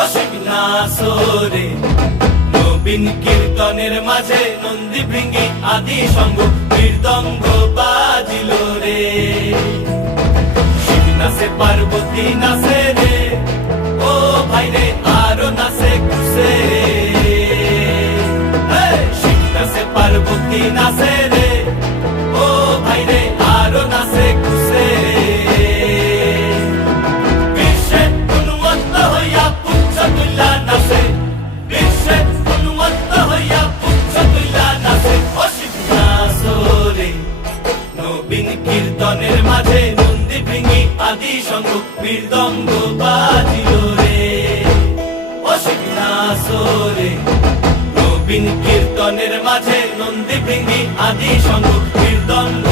অসীম নাসরে নবীন কীর্তনের মাঝে নন্দী ভৃঙ্গি আদি সঙ্গ মৃদঙ্গ বাজিল রে। শিব নাচে পার্বতী নাচে রে, ও ভাই রে আরো নাচে খুশে। শিব নাচে পার্বতী নাচে রে, ও ভাই রে আরো নাচে খুশে। বিশ্বে উন্মত্ত হইয়া পুচ্ছ তুল্লা নাচে, বিশ্বে উন্মত্ত হইয়া পুচ্ছ তুল্লা নাচে। অসীম নাচরে নবীন কীর্তনের মাঝে নন্দী ভৃঙ্গি আদি সঙ্গ মৃদঙ্গ বাজিল রে। অসীম নাচরে নবীন কীর্তনের মাঝে নন্দী ভৃঙ্গি আদি সঙ্গ মৃদঙ্গ